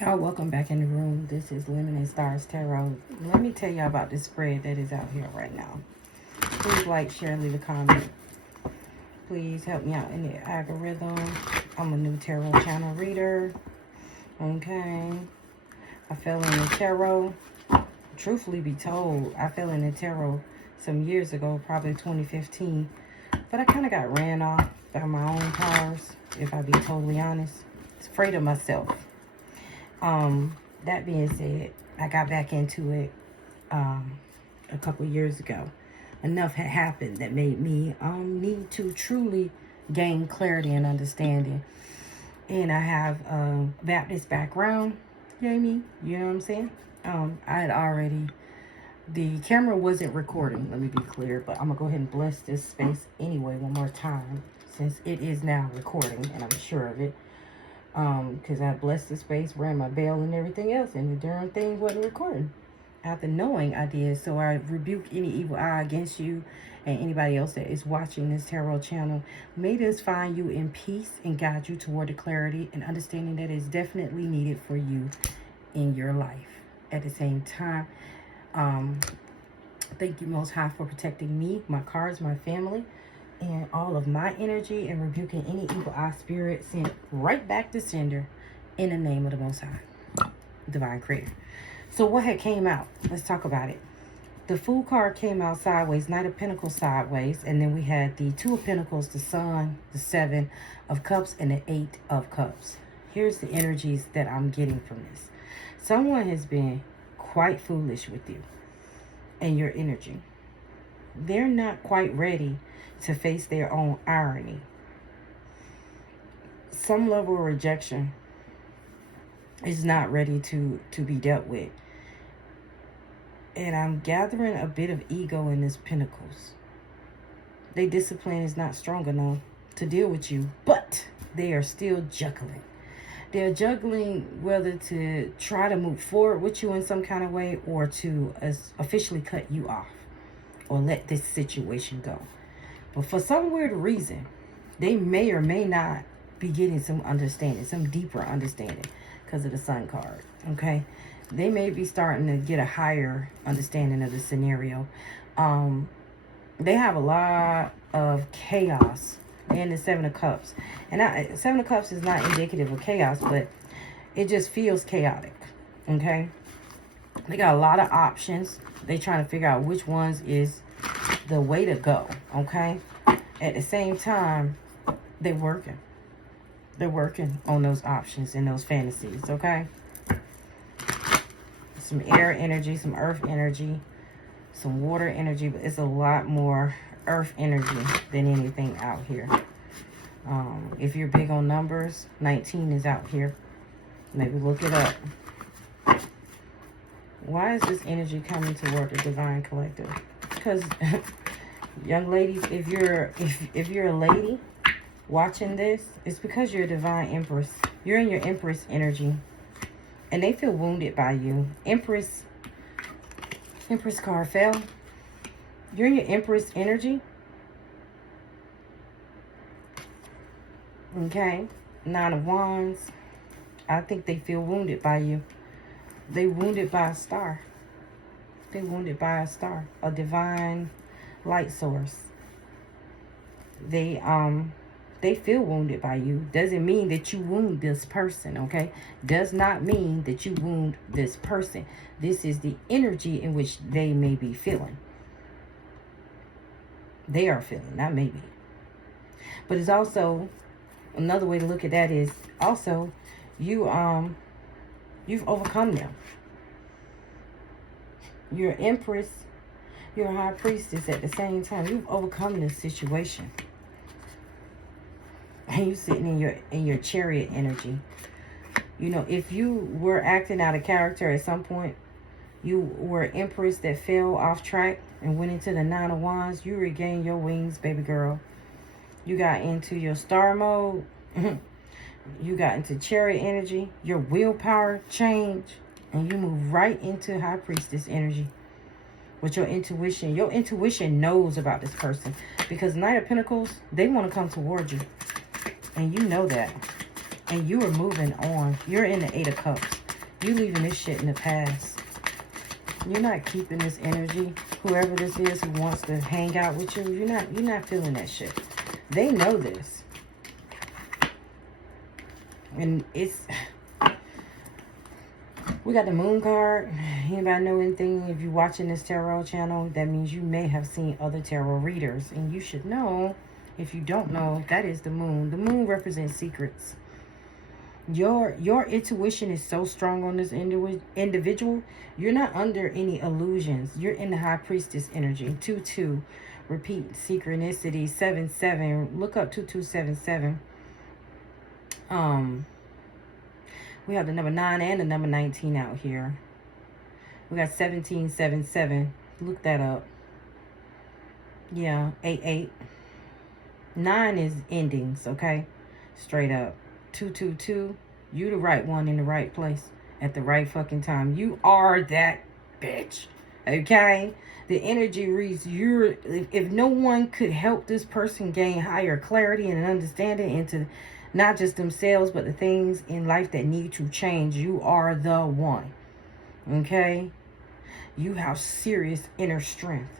Y'all, welcome back in the room. This is Lemon and Stars Tarot. Let me tell y'all about this spread that is out here right now. Please like, share, leave a comment. Please help me out in the algorithm. I'm a new tarot channel reader. Okay. I fell in the tarot. Truthfully be told, I fell in the tarot some years ago, probably 2015. But I kind of got ran off by my own powers, if I be totally honest. I was afraid of myself. That being said, I got back into it a couple years ago. Enough had happened that made me need to truly gain clarity and understanding. And I have a Baptist background, Jamie, you know what I'm saying? I had already, the camera wasn't recording, let me be clear, but I'm gonna go ahead and bless this space anyway one more time, since it is now recording, and I'm sure of it. Because I blessed the space, ran my bell and everything else, and the darn thing wasn't recording. After knowing I did, so I rebuke any evil eye against you and anybody else that is watching this tarot channel. May this find you in peace and guide you toward the clarity and understanding that is definitely needed for you in your life. At the same time, thank you Most High for protecting me, my cards, my family, and all of my energy, and rebuking any evil eye spirit sent right back to sender in the name of the Most High, Divine Creator. So what had came out? Let's talk about it. The Fool card came out sideways, Knight of Pentacles sideways, and then we had the Two of Pentacles, the Sun, the Seven of Cups, and the Eight of Cups. Here's the energies that I'm getting from this. Someone has been quite foolish with you and your energy. They're not quite ready to face their own irony. Some level of rejection is not ready to be dealt with. And I'm gathering a bit of ego in this Pentacles. Their discipline is not strong enough to deal with you, but they are still juggling. They're juggling whether to try to move forward with you in some kind of way, or to officially cut you off or let this situation go. But for some weird reason, they may or may not be getting some understanding, some deeper understanding, because of the Sun card, okay? They may be starting to get a higher understanding of the scenario. They have a lot of chaos in the Seven of Cups. And Seven of Cups is not indicative of chaos, but it just feels chaotic, okay? They got a lot of options. They're trying to figure out which ones is the way to go, okay? At the same time, they're working. They're working on those options and those fantasies, okay? Some air energy, some earth energy, some water energy, but it's a lot more earth energy than anything out here. If you're big on numbers, 19 is out here. Maybe look it up. Why is this energy coming toward the Divine Collective? Because young ladies, if you're a lady watching this, it's because you're a Divine Empress. You're in your Empress energy, and they feel wounded by you. Empress card fell. You're in your Empress energy. Okay, Nine of Wands. I think they feel wounded by you. They wounded by a star. They wounded by a star, a divine light source. They feel wounded by you. Doesn't mean that you wound this person, okay? Does not mean that you wound this person. This is the energy in which they may be feeling. They are feeling, not maybe. But it's also, another way to look at that is also, you've overcome them. You're Empress, you're a High Priestess at the same time. You've overcome this situation. And you sitting in your Chariot energy. You know, if you were acting out of character at some point, you were Empress that fell off track and went into the Nine of Wands, you regained your wings, baby girl. You got into your star mode. You got into Chariot energy. Your willpower changed, and you move right into High Priestess energy with your intuition. Your intuition knows about this person, because Knight of Pentacles, they want to come towards you, and you know that. And you are moving on. You're in the Eight of Cups. You leaving this shit in the past. You're not keeping this energy. Whoever this is who wants to hang out with you, you're not feeling that shit. They know this. And it's... We got the moon card. Anybody know anything? If you're watching this tarot channel, that means you may have seen other tarot readers. And you should know, if you don't know, that is the moon. The moon represents secrets. Your intuition is so strong on this individual. You're not under any illusions. You're in the High Priestess energy. 2-2. Repeat. Synchronicity. 7-7. Look up 2277. We have the number 9 and the number 19 out here. We got 1777. Look that up. Yeah, 88. 9 is endings, okay? Straight up. 222. You the right one in the right place at the right fucking time. You are that bitch, okay? The energy reads you're... If no one could help this person gain higher clarity and understanding into not just themselves, but the things in life that need to change, you are the one, okay? You have serious inner strength,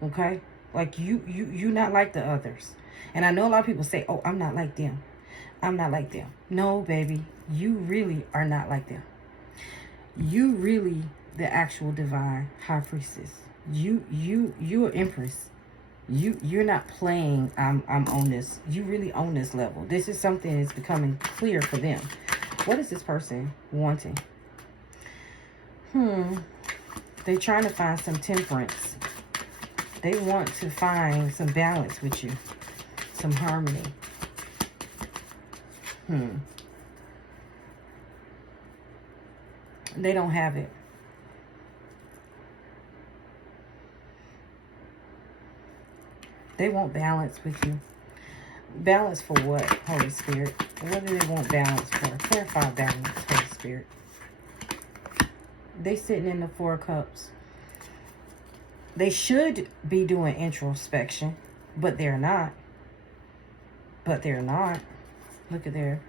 okay? Like you're not like the others. And I know a lot of people say, oh, I'm not like them. I'm not like them. No, baby, you really are not like them. You really the actual divine high priestess. You're empress. You're not playing I'm on this. You really own this level. This is something that's becoming clear for them. What is this person wanting? They're trying to find some temperance. They want to find some balance with you. Some harmony. They don't have it. They want balance with you. Balance for what, Holy Spirit? What do they want balance for? Clarify balance, Holy Spirit. They sitting in the 4 cups. They should be doing introspection, but they're not. But they're not. Look at there.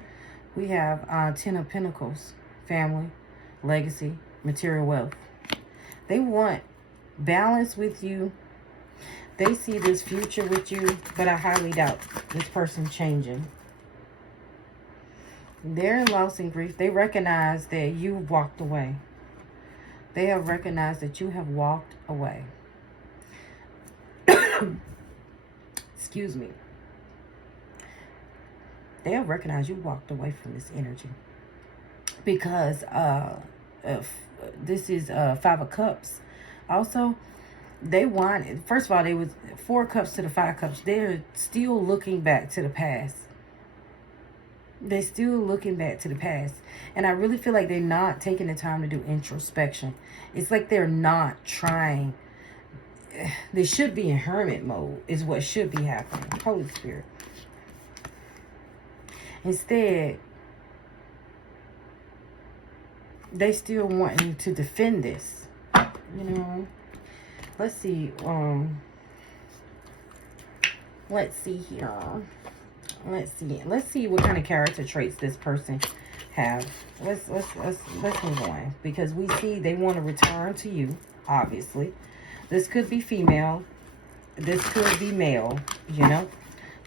We have 10 of Pentacles. Family, legacy, material wealth. They want balance with you. They see this future with you, but I highly doubt this person changing. They're in loss and grief. They recognize that you walked away. They have recognized that you have walked away. Excuse me. They have recognized you walked away from this energy. Because this is 5 of Cups. Also, they wanted, first of all, they was 4 cups to the 5 cups. They're still looking back to the past. They're still looking back to the past. And I really feel like they're not taking the time to do introspection. It's like they're not trying. They should be in hermit mode is what should be happening. Holy Spirit. Instead, they still wanting to defend this. You know. Let's see. Let's see here. Let's see what kind of character traits this person have. Let's move on, because we see they want to return to you. Obviously, this could be female. This could be male. You know,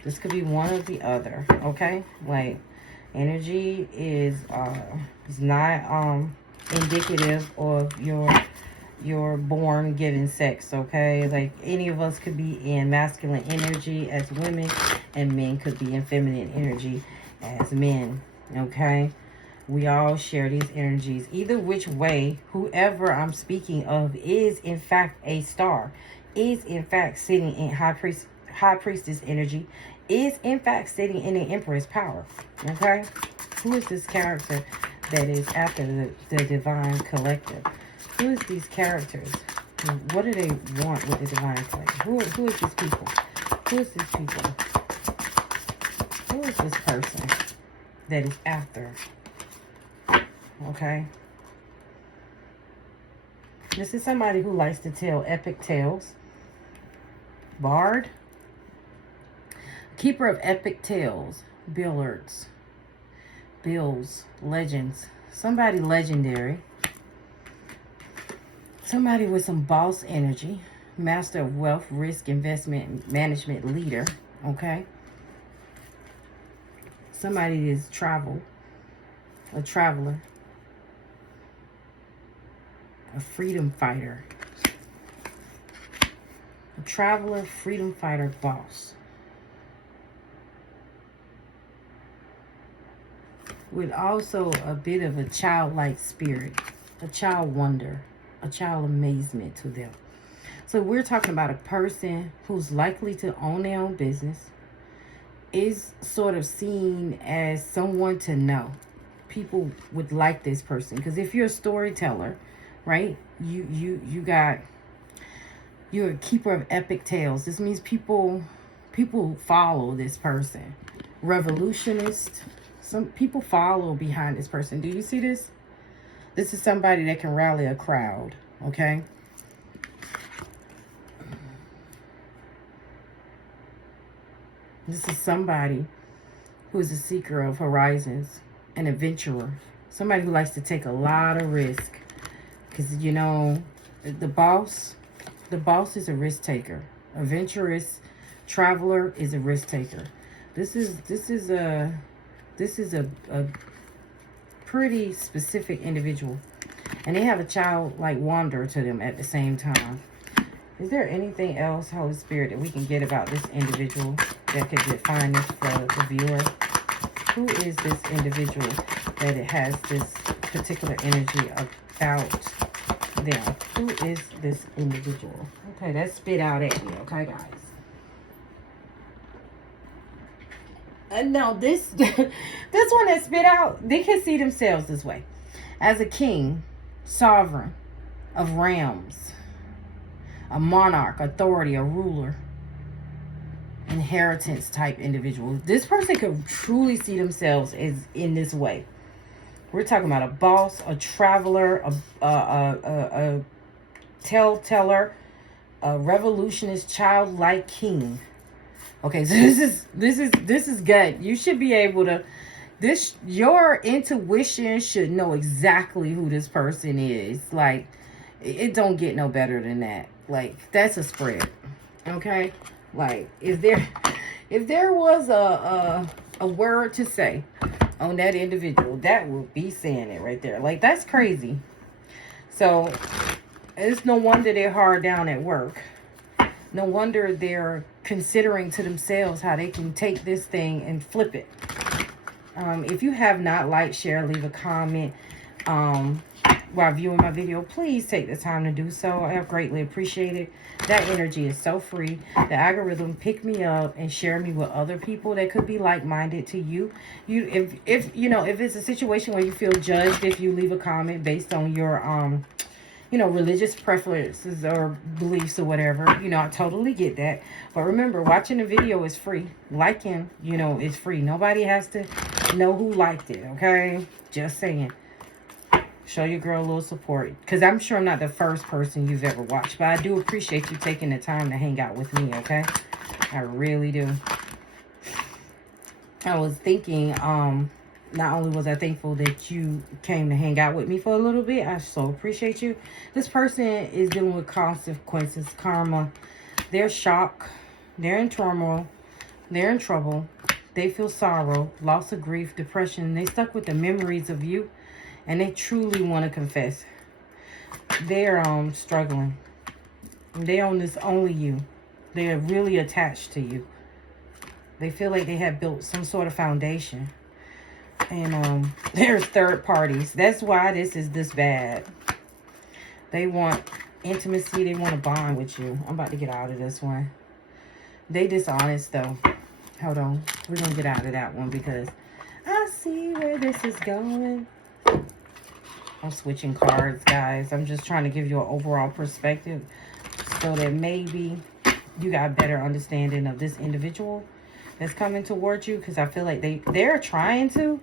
this could be one or the other. Okay, like energy is not indicative of your born given sex, okay? Like any of us could be in masculine energy as women, and men could be in feminine energy as men, okay? We all share these energies. Either which way, whoever I'm speaking of is in fact a star, is in fact sitting in high priestess energy, is in fact sitting in an empress power, okay? Who is this character that is after the divine collective? Who is these characters? What do they want with the divine collective? Who is these people? Who is these people? Who is this person that is after? Okay. This is somebody who likes to tell epic tales. Bard. Keeper of epic tales. Billiards. Bills. Legends. Somebody legendary. Somebody with some boss energy. Master of wealth, risk, investment, management, leader. Okay. Somebody is travel. A traveler. A freedom fighter. A traveler, freedom fighter, boss. With also a bit of a childlike spirit. A child wonder. A child amazement to them. So we're talking about a person who's likely to own their own business. Is sort of seen as someone to know. People would like this person. Because if you're a storyteller, right? You're a keeper of epic tales. This means people follow this person. Revolutionist. Some people follow behind this person. Do you see this? This is somebody that can rally a crowd. Okay. This is somebody who is a seeker of horizons, an adventurer, somebody who likes to take a lot of risk. Because, you know, the boss is a risk taker. Adventurous traveler is a risk taker. This is a pretty specific individual. And they have a childlike wonder to them at the same time. Is there anything else, Holy Spirit, that we can get about this individual that could define this for the viewer? Who is this individual that it has this particular energy about them? Who is this individual? Okay, that's spit out at me, okay, guys? No, this one that spit out, they can see themselves this way. As a king, sovereign of realms, a monarch, authority, a ruler, inheritance type individual. This person could truly see themselves as in this way. We're talking about a boss, a traveler, a tale-teller, a revolutionist, childlike king. Okay, so this is good. You should be able to, your intuition should know exactly who this person is. Like, it don't get no better than that. Like, that's a spread. Okay? Like, if there was a word to say on that individual, that would be saying it right there. Like, that's crazy. So, it's no wonder they're hard down at work. No wonder they're considering to themselves how they can take this thing and flip it. If you have not liked, share, leave a comment while viewing my video, please take the time to do so. I greatly appreciate it. That energy is so free. The algorithm pick me up and share me with other people that could be like-minded to you. If it's a situation where you feel judged if you leave a comment based on your religious preferences or beliefs or whatever, I totally get that. But remember, watching the video is free. Liking, is free. Nobody has to know who liked it, okay? Just saying. Show your girl a little support. Because I'm sure I'm not the first person you've ever watched. But I do appreciate you taking the time to hang out with me, okay? I really do. I was thinking, not only was I thankful that you came to hang out with me for a little bit, I so appreciate you. This person is dealing with consequences, karma. They're shocked. They're in turmoil. They're in trouble. They feel sorrow, loss of grief, depression. They stuck with the memories of you. And they truly want to confess. They're struggling. They own this only you. They're really attached to you. They feel like they have built some sort of foundation. And there's third parties. That's why this is this bad. They want intimacy. They want to bond with you. I'm about to get out of this one. They dishonest though. Hold on. We're going to get out of that one because I see where this is going. I'm switching cards, guys. I'm just trying to give you an overall perspective so that maybe you got a better understanding of this individual that's coming towards you, because I feel like they're trying to,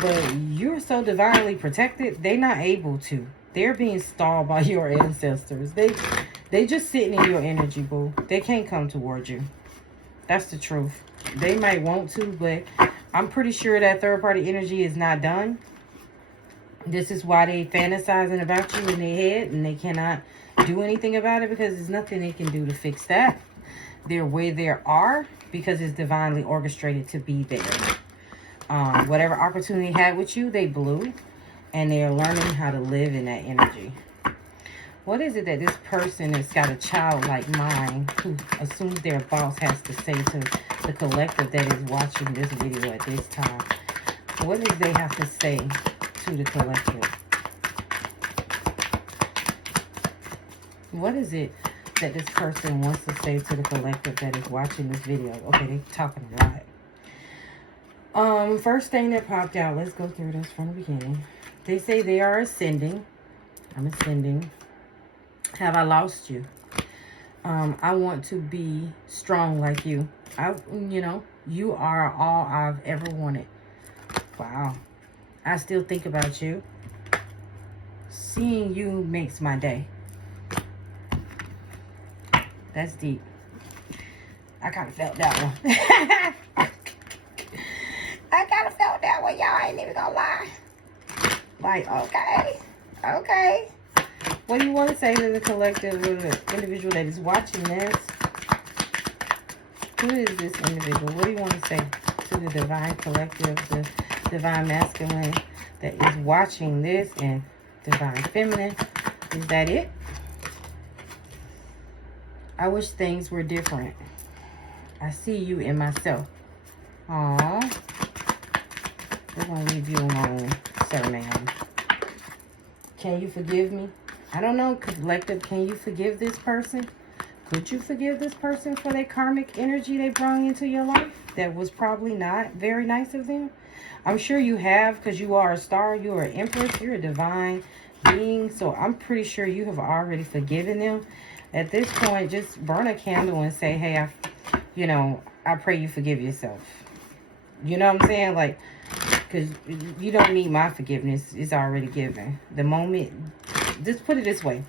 but you're so divinely protected, they're not able to. They're being stalled by your ancestors. They just sitting in your energy, boo. They can't come towards you. That's the truth. They might want to, but I'm pretty sure that third party energy is not done. This is why they fantasizing about you in their head and they cannot do anything about it, because there's nothing they can do to fix that. They're where they are because it's divinely orchestrated to be there. Whatever opportunity they had with you, they blew, and they're learning how to live in that energy. What is it that this person that's got a childlike mind, who assumes their boss, has to say to the collective that is watching this video at this time? What does they have to say to the collective? What is it that this person wants to say to the collective that is watching this video? Okay, they're talking a lot. First thing that popped out, let's go through this from the beginning. They say they are ascending. I'm ascending. Have I lost you? I want to be strong like you. You are all I've ever wanted. Wow. I still think about you. Seeing you makes my day. That's deep. I kind of felt that one. I kind of felt that one, y'all. I ain't even gonna lie. Like, okay. What do you want to say to the collective or the individual that is watching this? Who is this individual? What do you want to say to the divine collective, the divine masculine that is watching this, and divine feminine? Is that it? I wish things were different. I see you in myself. Aww. We're going to leave you alone, sir, ma'am. Can you forgive me? I don't know, collective, can you forgive this person? Could you forgive this person for their karmic energy they brought into your life that was probably not very nice of them? I'm sure you have, because you are a star, you are an empress, you're a divine being. So I'm pretty sure you have already forgiven them. At this point, just burn a candle and say, hey, I pray you forgive yourself. You know what I'm saying? Like, because you don't need my forgiveness. It's already given. The moment, just put it this way.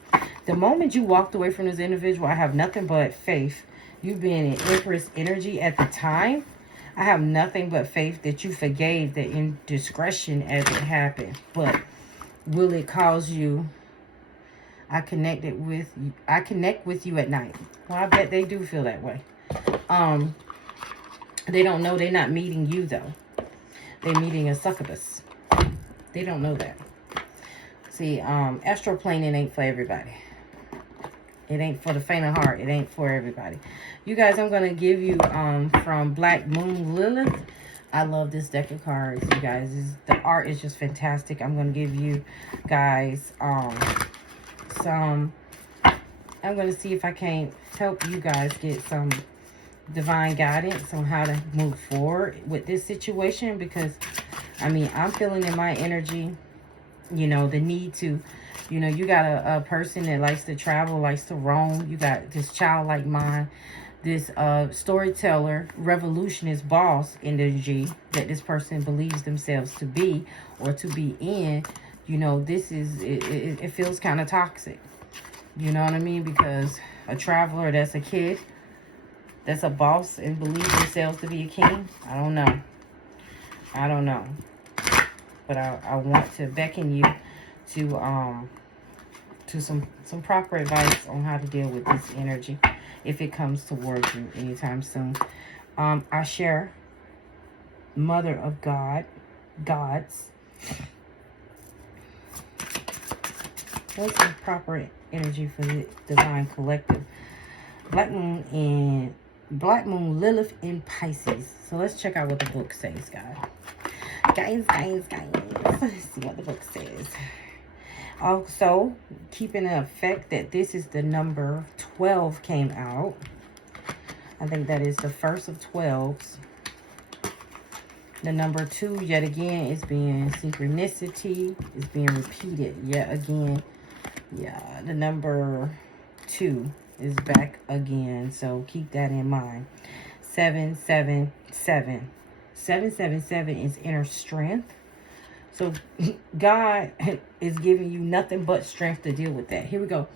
The moment you walked away from this individual, I have nothing but faith. You being in Empress energy at the time, I have nothing but faith that you forgave the indiscretion as it happened. But will it cause you... I connect with you at night. Well, I bet they do feel that way. They don't know they're not meeting you, though. They're meeting a succubus. They don't know that. See, astroplaning ain't for everybody. It ain't for the faint of heart. It ain't for everybody. You guys, I'm going to give you from Black Moon Lilith. I love this deck of cards, you guys. The art is just fantastic. I'm going to give you guys I'm going to see if I can't help you guys get some divine guidance on how to move forward with this situation, because I'm feeling in my energy, the need to, you got a person that likes to travel, likes to roam. You got this childlike mind, this storyteller, revolutionist boss energy that this person believes themselves to be or to be in. This is, it feels kind of toxic. You know what I mean? Because a traveler that's a kid, that's a boss and believes themselves to be a king. I don't know. But I want to beckon you to some proper advice on how to deal with this energy if it comes towards you anytime soon. I share Mother of Gods. What's the proper energy for the divine collective? Black Moon Lilith in Pisces. So let's check out what the book says, guys. Guys. Let's see what the book says. Also, keeping in effect that this is the number 12 came out. I think that is the first of 12s. The number 2, yet again, is being synchronicity. Is being repeated yet again. Yeah, the number 2 is back again. So keep that in mind. 777. 777 is inner strength. So God is giving you nothing but strength to deal with that. Here we go.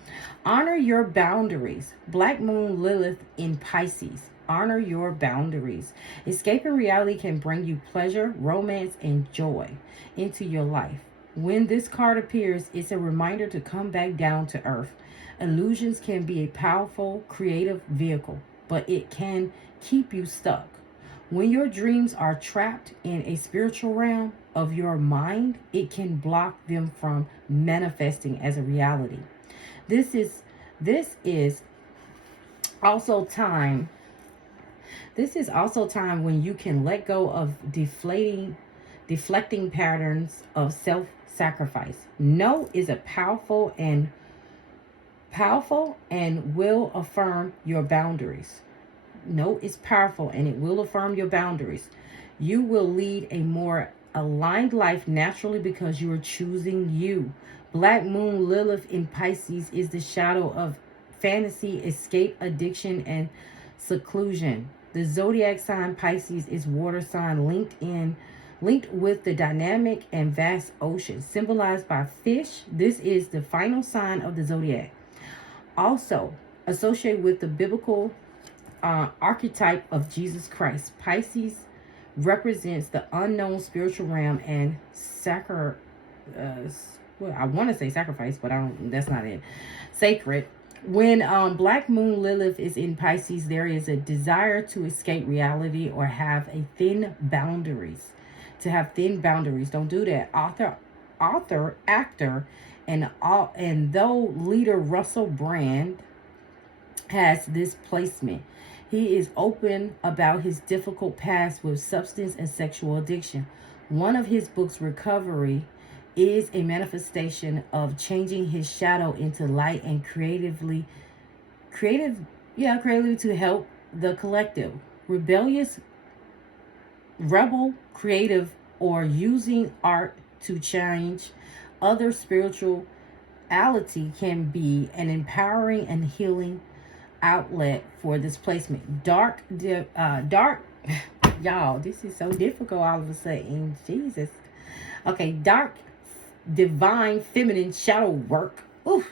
Honor your boundaries. Black Moon Lilith in Pisces. Honor your boundaries. Escaping reality can bring you pleasure, romance, and joy into your life. When this card appears, it's a reminder to come back down to earth. Illusions can be a powerful creative vehicle, but it can keep you stuck. When your dreams are trapped in a spiritual realm of your mind, it can block them from manifesting as a reality. This is also time. This is also time when you can let go of deflecting patterns of self-sacrifice. No is a powerful and will affirm your boundaries. No is powerful and it will affirm your boundaries. You will lead a more aligned life naturally because you are choosing you. Black Moon Lilith in Pisces is the shadow of fantasy, escape, addiction, and seclusion. The zodiac sign Pisces is water sign linked with the dynamic and vast ocean, symbolized by fish. This is the final sign of the zodiac. Also associated with the biblical archetype of Jesus Christ. Pisces represents the unknown spiritual realm and I want to say sacrifice, but that's not it. Sacred. When Black Moon Lilith is in Pisces, there is a desire to escape reality or have a thin boundaries. To have thin boundaries. Don't do that. Author, actor, and though leader Russell Brand has this placement. He is open about his difficult past with substance and sexual addiction. One of his books, Recovery, is a manifestation of changing his shadow into light and creatively to help the collective. Rebel, creative, or using art to change other spirituality can be an empowering and healing outlet for this placement. Dark, y'all, this is so difficult all of a sudden. Jesus. Okay, dark, divine, feminine shadow work. Oof,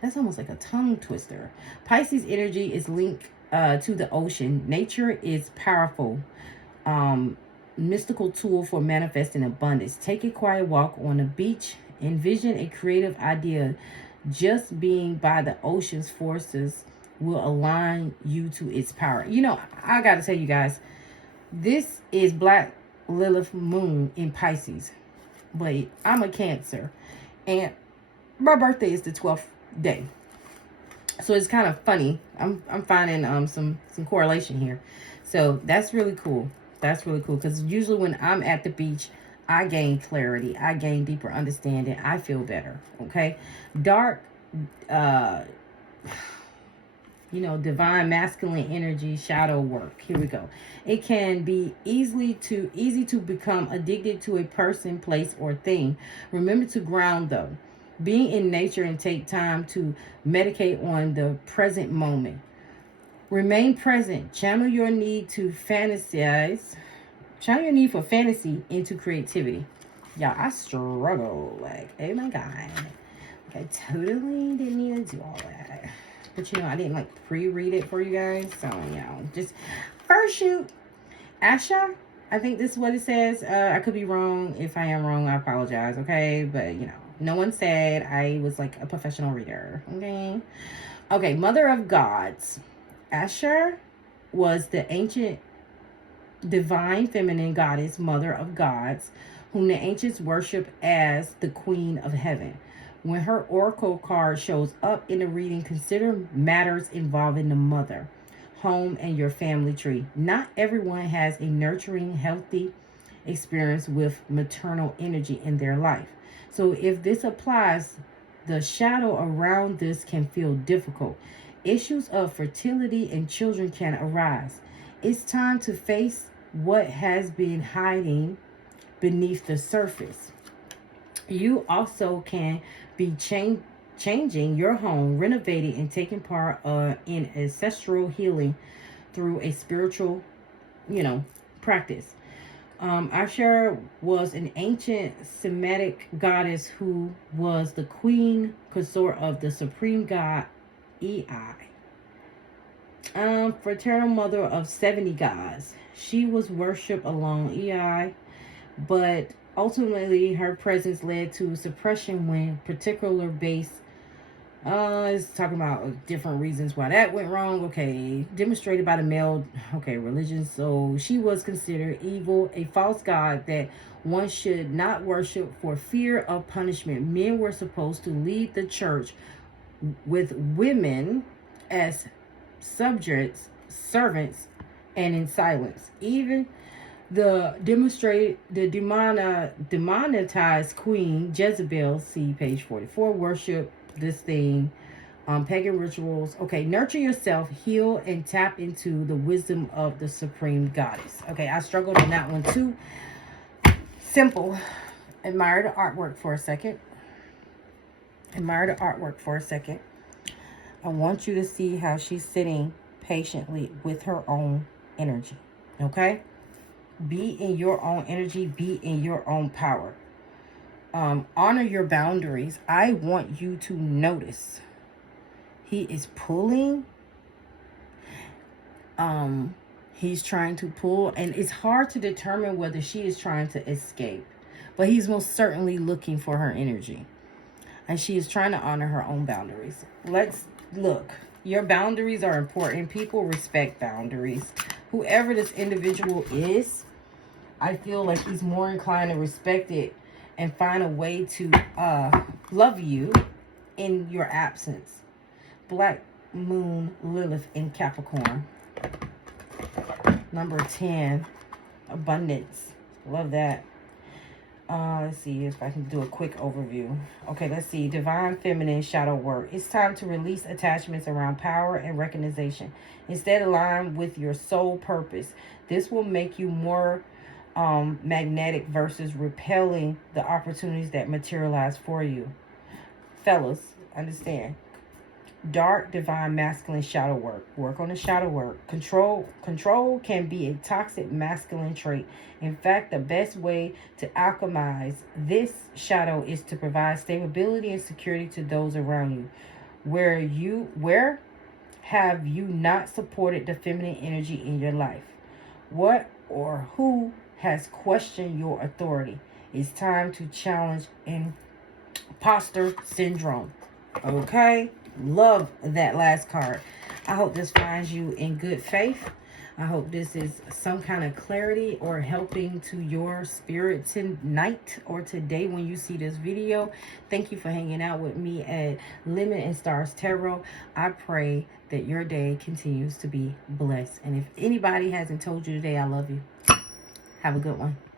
that's almost like a tongue twister. Pisces energy is linked to the ocean. Nature is powerful. Mystical tool for manifesting abundance. Take a quiet walk on a beach. Envision a creative idea. Just being by the ocean's forces will align you to its power. You know, I gotta tell you guys, this is Black Lilith Moon in Pisces, but I'm a Cancer and my birthday is the 12th day, so it's kind of funny. I'm finding some correlation here, so that's really cool. That's really cool, because usually when I'm at the beach, I gain clarity, I gain deeper understanding, I feel better. Okay, dark, divine masculine energy, shadow work. Here we go. It can be easy to become addicted to a person, place, or thing. Remember to ground though. Being in nature and take time to meditate on the present moment. Remain present. Channel your need for fantasy into creativity. Y'all, I struggle. Like, oh my God. Like, I totally didn't need to do all that. But, I didn't, pre-read it for you guys. So, just first shoot. Asha, I think this is what it says. I could be wrong. If I am wrong, I apologize, okay? But, no one said I was, a professional reader, okay? Okay, Mother of Gods. Asher was the ancient divine feminine goddess, mother of gods, whom the ancients worship as the queen of heaven. When her oracle card shows up in the reading, consider matters involving the mother, home, and your family tree. Not everyone has a nurturing, healthy experience with maternal energy in their life. So if this applies, the shadow around this can feel difficult. Issues of fertility and children can arise. It's time to face what has been hiding beneath the surface. You also can be changing your home, renovating, and taking part in ancestral healing through a spiritual, practice. Asher was an ancient Semitic goddess who was the queen consort of the supreme god Ei. Fraternal mother of 70 gods. She was worshipped along Ei, but Ultimately, her presence led to suppression when particular base. It's talking about different reasons why that went wrong. Okay, demonstrated by the male. Okay, religion. So she was considered evil, a false god that one should not worship for fear of punishment. Men were supposed to lead the church with women as subjects, servants, and in silence. Even the demonetized queen Jezebel, see page 44, worship this thing, pagan rituals. Okay, nurture yourself, heal, and tap into the wisdom of the supreme goddess. Okay, I struggled on that one too. Simple. Admire the artwork for a second. Admire the artwork for a second. I want you to see how she's sitting patiently with her own energy. Okay? Be in your own energy. Be in your own power. Honor your boundaries. I want you to notice. He is pulling. He's trying to pull. And it's hard to determine whether she is trying to escape. But he's most certainly looking for her energy. And she is trying to honor her own boundaries. Let's look. Your boundaries are important. People respect boundaries. Whoever this individual is, I feel like he's more inclined to respect it and find a way to love you in your absence. Black Moon Lilith in Capricorn. Number 10, abundance. Love that. Let's see if I can do a quick overview. Okay, let's see. Divine Feminine Shadow Work. It's time to release attachments around power and recognition. Instead, align with your soul purpose. This will make you more magnetic versus repelling the opportunities that materialize for you. Fellas, understand. Dark Divine Masculine Shadow Work. Work on the shadow work. Control can be a toxic masculine trait. In fact, the best way to alchemize this shadow is to provide stability and security to those around you. Where have you not supported the feminine energy in your life? What or who has questioned your authority? It's time to challenge imposter syndrome. Okay? Love that last card. I hope this finds you in good faith. I hope this is some kind of clarity or helping to your spirit tonight or today when you see this video. Thank you for hanging out with me at Lemon and Stars Tarot. I pray that your day continues to be blessed. And if anybody hasn't told you today, I love you. Have a good one.